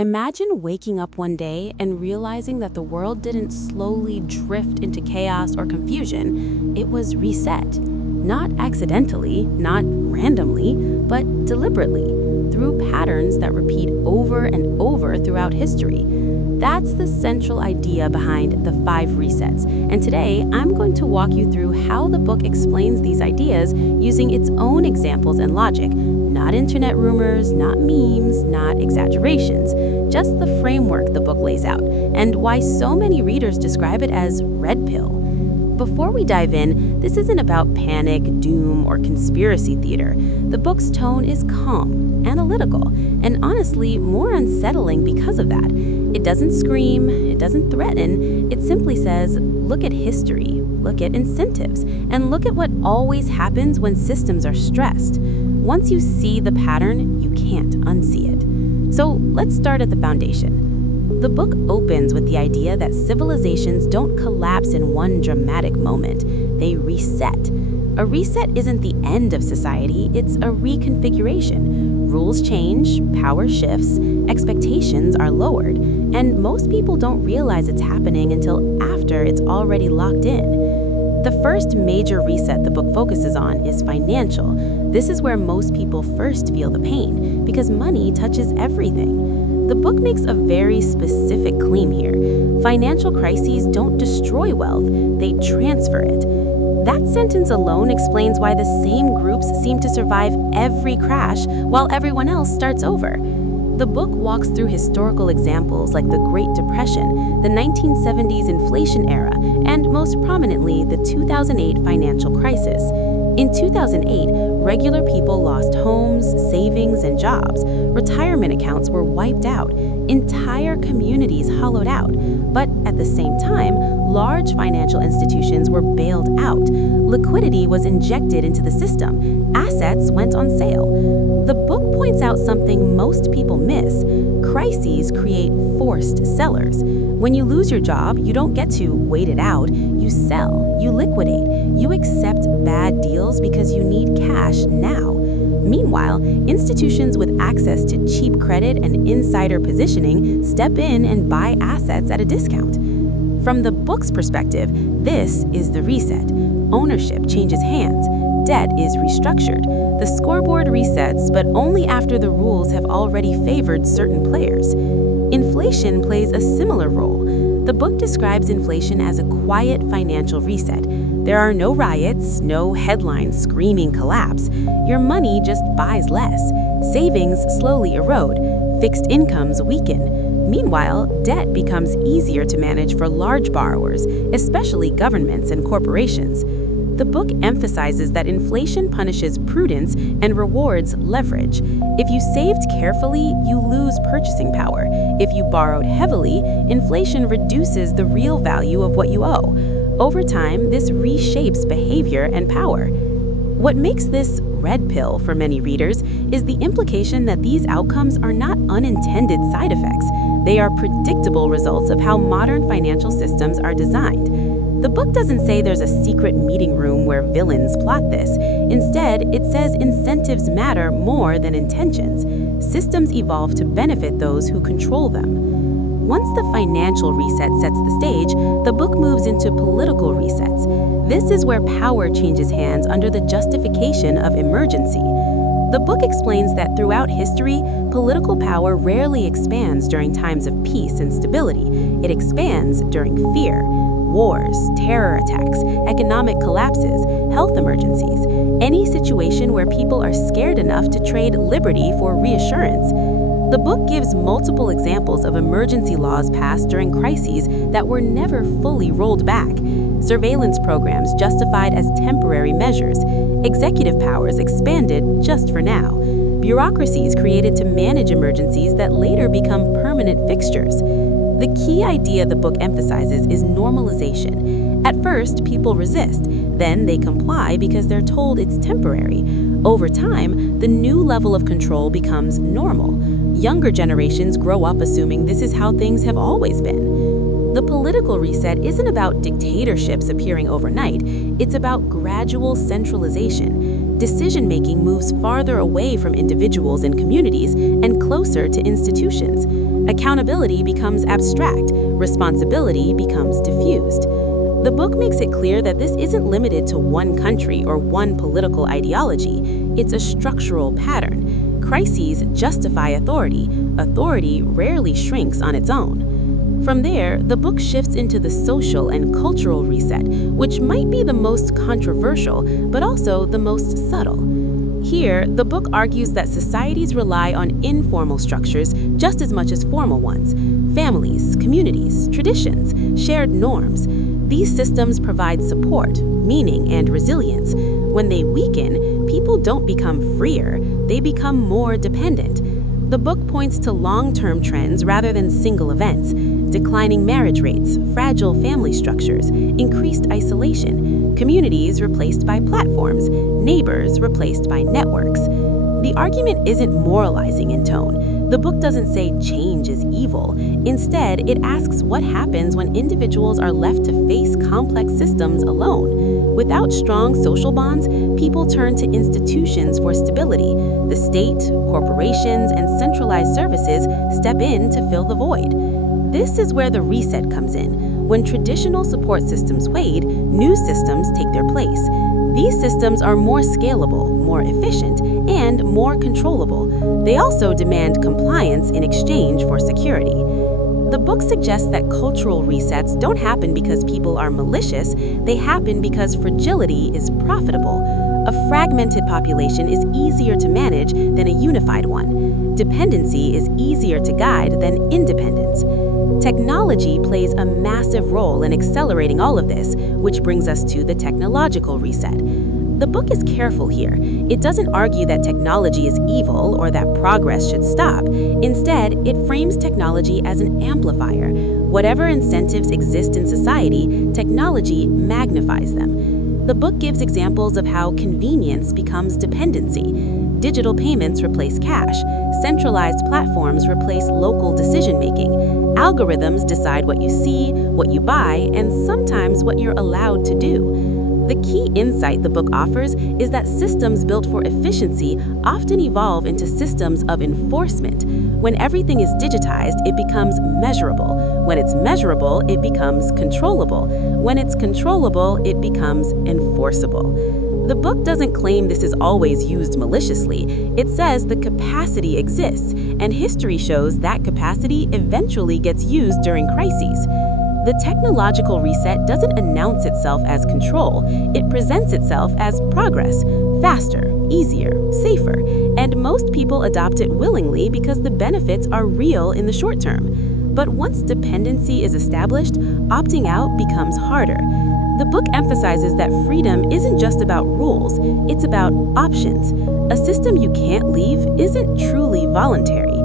Imagine waking up one day and realizing that the world didn't slowly drift into chaos or confusion. It was reset. Not accidentally, not randomly, but deliberately, through patterns that repeat over and over throughout history. That's the central idea behind the 5 resets. And today, I'm going to walk you through how the book explains these ideas using its own examples and logic. Not internet rumors, not memes, not exaggerations, just the framework the book lays out, and why so many readers describe it as red pill. Before we dive in, this isn't about panic, doom, or conspiracy theater. The book's tone is calm, analytical, and honestly more unsettling because of that. It doesn't scream, it doesn't threaten, it simply says, look at history, look at incentives, and look at what always happens when systems are stressed. Once you see the pattern, you can't unsee it. So let's start at the foundation. The book opens with the idea that civilizations don't collapse in one dramatic moment. They reset. A reset isn't the end of society, it's a reconfiguration. Rules change, power shifts, expectations are lowered, and most people don't realize it's happening until after it's already locked in. The first major reset the book focuses on is financial. This is where most people first feel the pain, because money touches everything. The book makes a very specific claim here. Financial crises don't destroy wealth, they transfer it. That sentence alone explains why the same groups seem to survive every crash while everyone else starts over. The book walks through historical examples like the Great Depression, the 1970s inflation era, and most prominently, the 2008 financial crisis. In 2008, regular people lost homes, savings, and jobs. Retirement accounts were wiped out. Entire communities hollowed out. But at the same time, large financial institutions were bailed out. Liquidity was injected into the system. Assets went on sale. The book points out something most people miss. Crises create forced sellers. When you lose your job, you don't get to wait it out. You sell, you liquidate, you accept bad deals because you need cash now. Meanwhile, institutions with access to cheap credit and insider positioning step in and buy assets at a discount. From the book's perspective, this is the reset. Ownership changes hands. Debt is restructured. The scoreboard resets, but only after the rules have already favored certain players. Inflation plays a similar role. The book describes inflation as a quiet financial reset. There are no riots, no headlines screaming collapse. Your money just buys less. Savings slowly erode. Fixed incomes weaken. Meanwhile, debt becomes easier to manage for large borrowers, especially governments and corporations. The book emphasizes that inflation punishes prudence and rewards leverage. If you saved carefully, you lose purchasing power. If you borrowed heavily, inflation reduces the real value of what you owe. Over time, this reshapes behavior and power. What makes this red pill for many readers is the implication that these outcomes are not unintended side effects. They are predictable results of how modern financial systems are designed. The book doesn't say there's a secret meeting room where villains plot this. Instead, it says incentives matter more than intentions. Systems evolve to benefit those who control them. Once the financial reset sets the stage, the book moves into political resets. This is where power changes hands under the justification of emergency. The book explains that throughout history, political power rarely expands during times of peace and stability. It expands during fear. Wars, terror attacks, economic collapses, health emergencies, any situation where people are scared enough to trade liberty for reassurance. The book gives multiple examples of emergency laws passed during crises that were never fully rolled back. Surveillance programs justified as temporary measures, executive powers expanded just for now, bureaucracies created to manage emergencies that later become permanent fixtures. The key idea the book emphasizes is normalization. At first, people resist. Then they comply because they're told it's temporary. Over time, the new level of control becomes normal. Younger generations grow up assuming this is how things have always been. The political reset isn't about dictatorships appearing overnight. It's about gradual centralization. Decision-making moves farther away from individuals and communities and closer to institutions. Accountability becomes abstract, responsibility becomes diffused. The book makes it clear that this isn't limited to one country or one political ideology. It's a structural pattern. Crises justify authority. Authority rarely shrinks on its own. From there, the book shifts into the social and cultural reset, which might be the most controversial, but also the most subtle. Here, the book argues that societies rely on informal structures just as much as formal ones. Families, communities, traditions, shared norms. These systems provide support, meaning, and resilience. When they weaken, people don't become freer, they become more dependent. The book points to long-term trends rather than single events: declining marriage rates, fragile family structures, increased isolation, communities replaced by platforms, neighbors replaced by networks. The argument isn't moralizing in tone. The book doesn't say change is evil. Instead, it asks what happens when individuals are left to face complex systems alone. Without strong social bonds, people turn to institutions for stability. The state, corporations, and centralized services step in to fill the void. This is where the reset comes in. When traditional support systems fade, new systems take their place. These systems are more scalable, more efficient, and more controllable. They also demand compliance in exchange for security. The book suggests that cultural resets don't happen because people are malicious, they happen because fragility is profitable. A fragmented population is easier to manage than a unified one. Dependency is easier to guide than independence. Technology plays a massive role in accelerating all of this, which brings us to the technological reset. The book is careful here. It doesn't argue that technology is evil or that progress should stop. Instead, it frames technology as an amplifier. Whatever incentives exist in society, technology magnifies them. The book gives examples of how convenience becomes dependency. Digital payments replace cash. Centralized platforms replace local decision-making. Algorithms decide what you see, what you buy, and sometimes what you're allowed to do. The key insight the book offers is that systems built for efficiency often evolve into systems of enforcement. When everything is digitized, it becomes measurable. When it's measurable, it becomes controllable. When it's controllable, it becomes enforceable. The book doesn't claim this is always used maliciously. It says the capacity exists, and history shows that capacity eventually gets used during crises. The technological reset doesn't announce itself as control. It presents itself as progress, faster, easier, safer, and most people adopt it willingly because the benefits are real in the short term. But once dependency is established, opting out becomes harder. The book emphasizes that freedom isn't just about rules, it's about options. A system you can't leave isn't truly voluntary.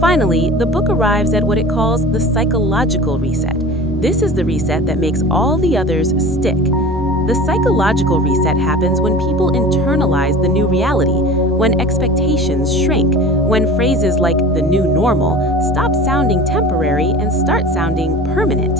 Finally, the book arrives at what it calls the psychological reset. This is the reset that makes all the others stick. The psychological reset happens when people internalize the new reality, when expectations shrink, when phrases like the new normal stop sounding temporary and start sounding permanent.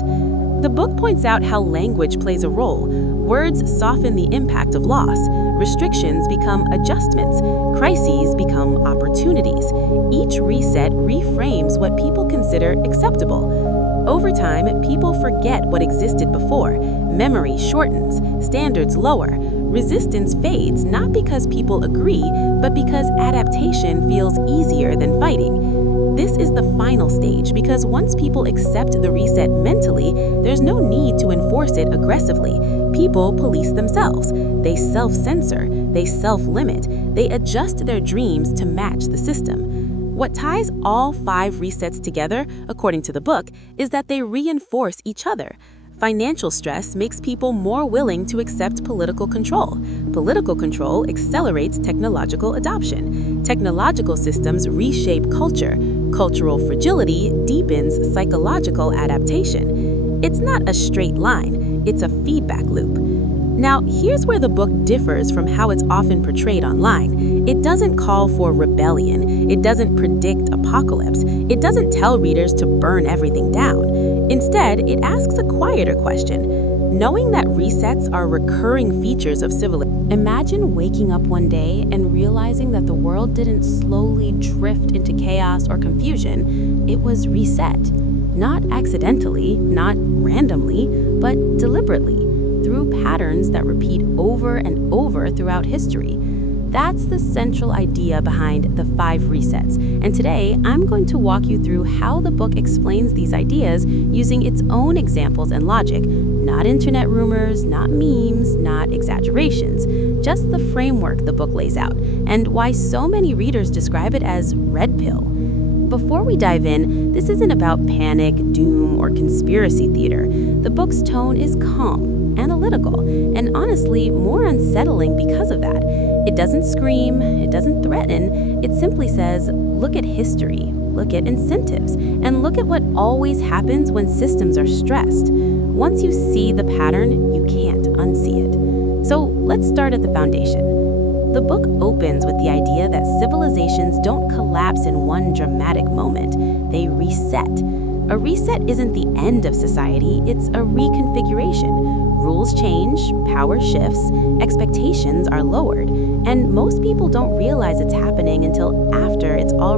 The book points out how language plays a role. Words soften the impact of loss. Restrictions become adjustments. Crises become opportunities. Each reset reframes what people consider acceptable. Over time, people forget what existed before. Memory shortens, standards lower. Resistance fades not because people agree, but because adaptation feels easier than fighting. This is the final stage because once people accept the reset mentally, there's no need to enforce it aggressively. People police themselves. They self-censor. They self-limit. They adjust their dreams to match the system. What ties all 5 resets together, according to the book, is that they reinforce each other. Financial stress makes people more willing to accept political control. Political control accelerates technological adoption. Technological systems reshape culture. Cultural fragility deepens psychological adaptation. It's not a straight line, it's a feedback loop. Now, here's where the book differs from how it's often portrayed online. It doesn't call for rebellion. It doesn't predict apocalypse. It doesn't tell readers to burn everything down. Instead, it asks a quieter question. Knowing that resets are recurring features of civilization. Imagine waking up one day and realizing that the world didn't slowly drift into chaos or confusion. It was reset. Not accidentally, not randomly, but deliberately, through patterns that repeat over and over throughout history. That's the central idea behind the 5 resets. And today, I'm going to walk you through how the book explains these ideas using its own examples and logic. Not internet rumors, not memes, not exaggerations. Just the framework the book lays out, and why so many readers describe it as red pill. Before we dive in, this isn't about panic, doom, or conspiracy theater. The book's tone is calm, analytical, and honestly more unsettling because of that. It doesn't scream, it doesn't threaten, it simply says, look at history, look at incentives, and look at what always happens when systems are stressed. Once you see the pattern, you can't unsee it. So let's start at the foundation. The book opens with the idea that civilizations don't collapse in one dramatic moment, they reset. A reset isn't the end of society, it's a reconfiguration. Rules change, power shifts, expectations are lowered, and most people don't realize it's happening until after it's already